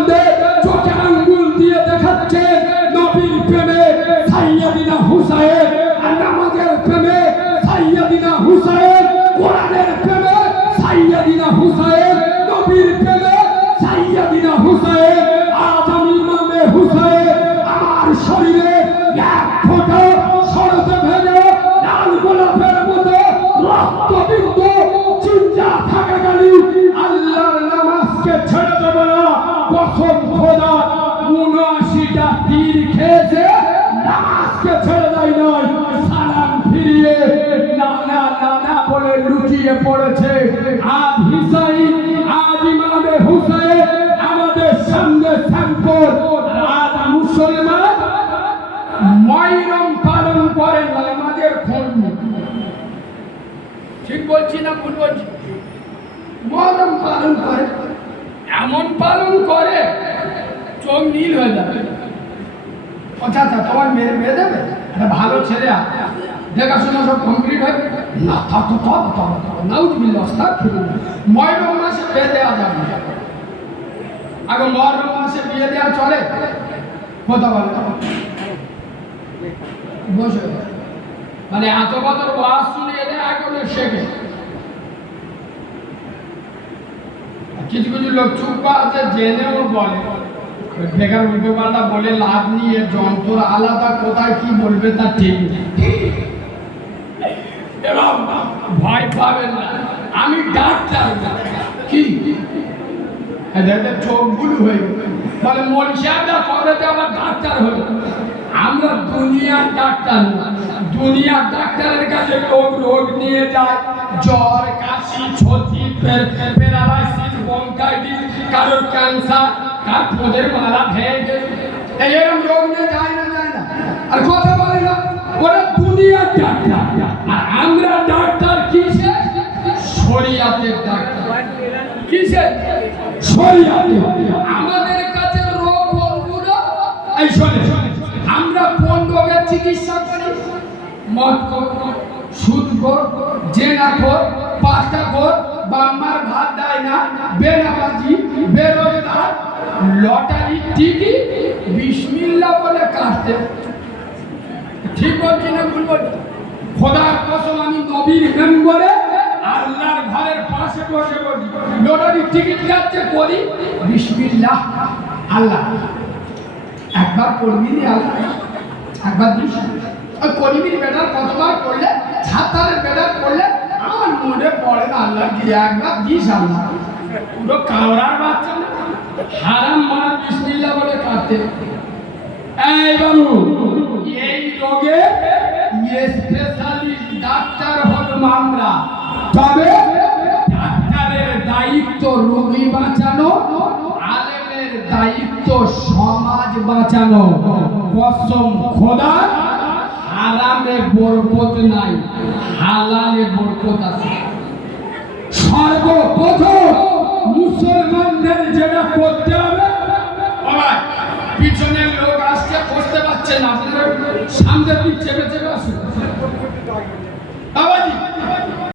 মুসলমানদের চোখে আঙ্গুল দিয়ে দেখাচ্ছে নবীর প্রেমে সাইয়্যিদিনা হুসাইন, আর নামাজের প্রেমে সাইয়্যিদিনা হুসাইন, কোরআনের প্রেমে সাইয়্যিদিনা হুসাইন, নবীর প্রেমে সাইয়্যিদিনা হুসাইন। আজ আমি ইমামে হুসাইন আমার শরীরে এক ফোঁটা সরতে ভেজে লাল গোলাপের মতো রক্তবিন্দু চিন্তা থাকাকালীন আল্লাহর নামাজকে ছেড়ে দেব না। কসম খোদা ৭৯টা তীর খেয়েছে, নামাজকে ছেড়ে দেয় নাই। সালাম ফিরিয়ে নানা নানা বলে লুকিয়ে পড়েছে। আজ হুসাইন, আজ ইমামে হুসাইন আমাদের সামনে স্যাম্পল। আজ মুসলমান মহরম পালন করে নামাজের খোঁজ নেই। ঠিক বলছি না ভুল বলছি? মহরম পালন করে, এমন পালন করে চোখ নীল হয়ে যাবে। আচ্ছা আচ্ছা, তোমার মেয়ে মেয়ে দেবে একটা ভালো ছেলে দেখাশোনা সব কমপ্লিট হয়ে না থাকতো নাউজুবিল্লাহ আস্তাগফিরুল্লাহ। মহরম মাসে বিয়ে দেওয়া যাবে না। আগে মহরম মাসে বিয়ে দেওয়া চলে? কথা বলে বসে মানে এত বছর ওয়াজ শুনিয়ে দেয় এখন শেখে। কিছু কিছু লোক চুপ আছে জেনেও বলে, বেকার উল্টো পাল্টা বলে লাভ নিয়ে যন্ত্র আলাদা কোথায় কি বলবে তা ঠিক এবং ভয় পাবেন না। আমি ডাক্তার কি চোখগুলো হয়ে বলে মনীষাটা কবে আবার ডাক্তার হলো। আমরা দুনিয়ার ডাক্তার না, দুনিয়ার ডাক্তারের কাছে লোক রোগ নিয়ে যায়, জ্বর কাশি সর্দি প্যারালাইসিস ব্রঙ্কাইটিস, কারোর ক্যান্সার, কার পোদের মালা ভেঙে এরকম রোগ নিয়ে যায় না আর কথা বলে না। ওরা দুনিয়ার ডাক্তার আর আমরা ডাক্তার কিসে? শরিয়াতের ডাক্তার। কিসে? শরিয়াতে। আমাদের কাছে রোগ বলগুলো এই শোনে, আমরা কোন রোগের চিকিৎসা করি? মদ খোর, সুদ খোর, জেনা খোর, পাঁচটা খোর, বাম্মার ভাত দেয় না, বেনামাজি, বেরোজগার, লটারি টিকিট বিসমিল্লাহ বলে কাটতে। ঠিক বলছি না ভুল বলছি? খোদার কসম আমি নবীর মেম্বরে আল্লাহর ঘরের পাশে বসে বলি লটারি টিকিট কাটতে করি বিসমিল্লাহ আল্লাহ। একবার পড়বি আল্লাহ, একবার দিস করিবির বেটার কতবার করলে ছাত্রের বেটার করলে আমার মনে পড়ে না আল্লাহ গিয়ে একবার দিস আল্লাহ। পুরো কাওড়ার বাচ্চা না, হারাম মারা বিসমিল্লাহ বলে কাটতে। এই বাবু, এই রোগে স্পেশালিস্ট ডাক্তার হলাম আমরা, তবে ডাক্তারের দায়িত্ব রোগী বাঁচানো, আলেমের দায়িত্ব সমাজ বাঁচানো। কসম খোদা, হারামে বরকত নাই, হালালে বরকত আছে। সর্বপ্রথম মুসলমানদের যে